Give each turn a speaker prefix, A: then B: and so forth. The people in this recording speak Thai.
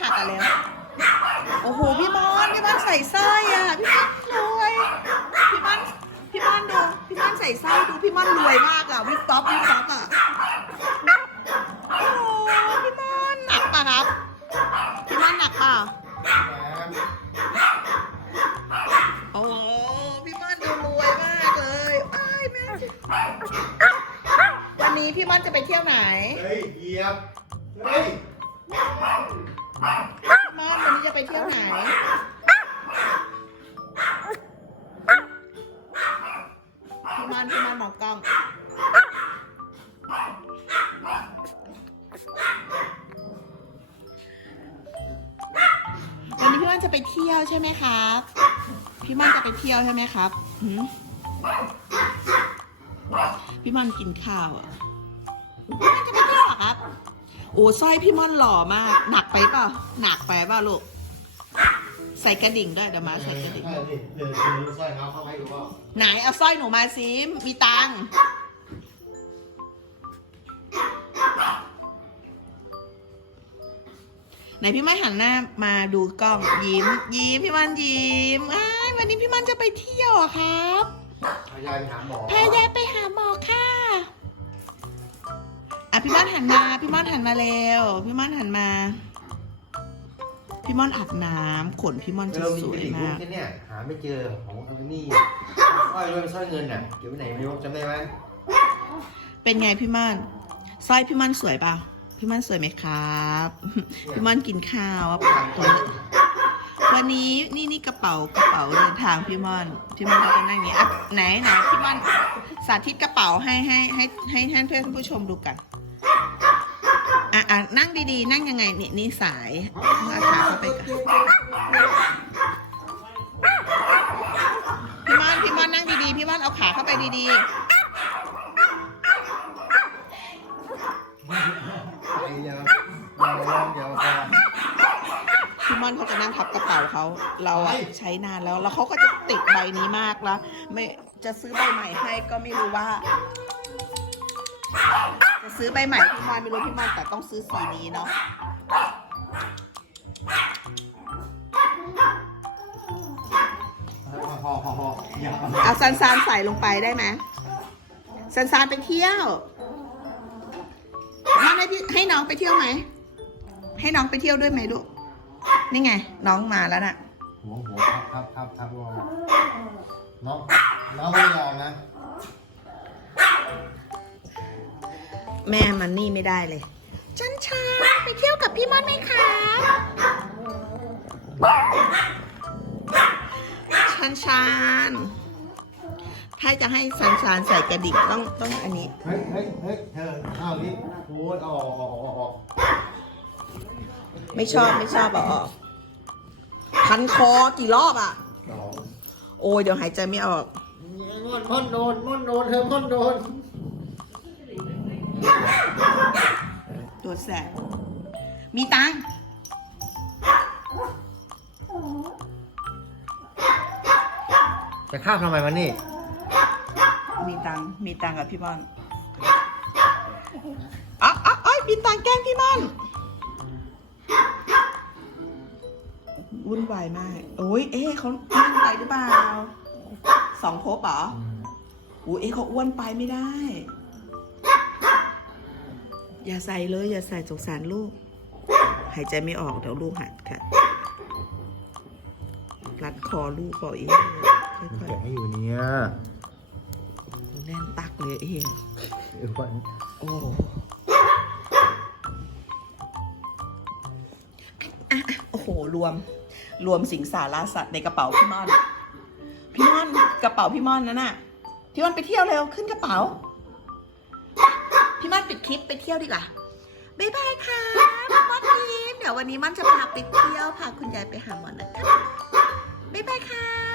A: ผักอะแล้วโอ้โหพี่มอนพี่มอนใส่ไส้อะพี่มอนรวยพี่มอนพี่มอนดูพี่มอนใส่ไส้ดูพี่มอนรวยมากอะวิปป๊อปวิปป๊อปอะโอ้พี่มอนหนักปะครับพี่มอนหนักปะโอ้โหพี่มอนดูรวยมากเลยไอ้แม่วันนี้พี่มอนจะไปเที่ยวไหน
B: เฮ้ยเยียบ เฮ้ย
A: ม่อนวันนี้จะไปเที่ยวไหน พี่มอนพี่ม่อนมองกล้อง วันนี้พี่มอนจะไปเที่ยวใช่ไหมครับ พี่มอนจะไปเที่ยวใช่ไหมครับหืมพี่มอนกินข้าวอะพี่มอนจะไปเที่ยวเหรอครับ โอ้สร้อยพี่ม่อนหล่อมาก หนักไปเปล่าหนักไปเปล่าลูก ใส่กระดิ่งด้วยเดี๋ยวมาใส่กระดิ่ง
B: ใช่ดิเดี๋ยวเดี๋ยวสร้อยเขาเข้าให้ดูว่า
A: ไหนเอาสร้อยหนูมาซิมีตังค์ไหนพี่ม่อนหันหน้ามาดูกล้องยิ้ม ยิ้มพี่ม่อนยิ้มอ้ายวันนี้พี่ม่อนจะไปเที่ยวเหรอะครับ
B: พายายไปหาหมอ
A: พายายไปหาหมอค่ะอะ พี่ม่อนหันมา พี่ม่อนหันมาเร็ว พี่ม่อนหันมา พี่ม่อนอาบน้ำขนพี่ม่อนจะ
B: เรามี
A: ส
B: ก
A: ว
B: ระ
A: ย
B: ดิ่งลู
A: มากก
B: แค่เนี่ยหาไม่เจอของอันนี้สร้อยด้วยสร้อยเงินน่ะเก็บไว้ไหนไม่รู้จำได้ไหม
A: เป็นไงพี่ม่อนสร้อยพี่ม่อนสวยเปล่าพี่ม่อนสวยไหมครับ พี่ม่อนกินข้าวอะตัวนี้วันนี้นี่นี่กระเป๋ากระเป๋าเดินทางพี่ม่อนพี่ม่อนก็จะนั่งอย่างนี้อะไหนไหนพี่ม่อนสาธิตกระเป๋าให้ให้ให้ให้ให้เพื่อนผู้ชมดูกัน อะอะนั่งดีๆ นั่งยังไงนี่นี่สายเอาขาเข้าไปกันพี่มอนพี่มอนนั่งดีๆ พี่มอนเอาขาเข้าไปดีๆ
B: พี่
A: มอนเขาจะนั่งทับกระเป๋าเขา เราอะใช้นานแล้ว แล้วเขาก็จะติดใบนี้มากแล้วไม่จะซื้อใบใหม่ให้ก็ไม่รู้ว่า จะซื้อใบใหม่พี่มอนไม่รู้พี่มอนแต่ต้องซื้อสีนี้เนาะ
B: พอพอพออย่า
A: เอาซันซานใส่ลงไปได้ไหมซันซานไปเที่ยวน้องให้ให้น้องไปเที่ยวไหม ให้น้องไปเที่ยวด้วยไหมลูก นี่ไง น้องมาแล้วน่ะ
B: หัวหัวครับครับครับรอน้องน้องไม่ยอมนะ
A: แม่มันนี่ไม่ได้เลยจันชาไปเที่ยวกับพี่ม่อนไหมคะชันชานถ้าจะให้ชันชานใส่กระดิ่งต้องต้องอันนี้
B: เฮ้ยเฮ้ยเฮ้ยเธอข้าวนี่โอ้ยเอาออกออกออกออก
A: ไม่ชอบไม่ชอบเอาออกพันคอกี่รอบอะ
B: สอง
A: โอ้ยเดี๋ยวหายใจไม่ออก
B: ม่อนม่อนโดนม่อนโดนเธอม่อนโดน
A: ตัวแสบมีตังค์
B: จะข้าวทำไมมันนี่
A: มีตังค์มีตังค์กับพี่ม่อนอ๋ออ๋ออ๋อมีตังค์แกล้งพี่ม่อนวุ่นวายมาก โอ้ย เอ๊ะเขาอ้วนไปหรือเปล่า สองภพเหรอโอ้ยเอ๊ะเขาอ้วนไปไม่ได้ อย่าใส่เลย อย่าใส่สงสารลูก หายใจไม่ออกเดี๋ยวลูกหัดค่ะรัดคอลูกก่อนเองค่อย
B: แกะให้อยู่เนี่ย
A: ๆแน่นตักเลยเอง
B: เดี๋ยวก่อน
A: โอ้อะอะโอ้โห รวม รวมสิงสาราสัตว์ในกระเป๋าพี่ม่อน พี่ม่อนกระเป๋าพี่ม่อนนั่นน่ะพี่ม่อนไปเที่ยวเร็วขึ้นกระเป๋า พี่ม่อนปิดคลิปไปเที่ยวดีกว่าบ๊ายบายค่ะม่อนยิ้มเดี๋ยววันนี้ม่อนจะพาไปเที่ยวพาคุณยายไปหาหมอนะคะบ๊ายบายค่ะ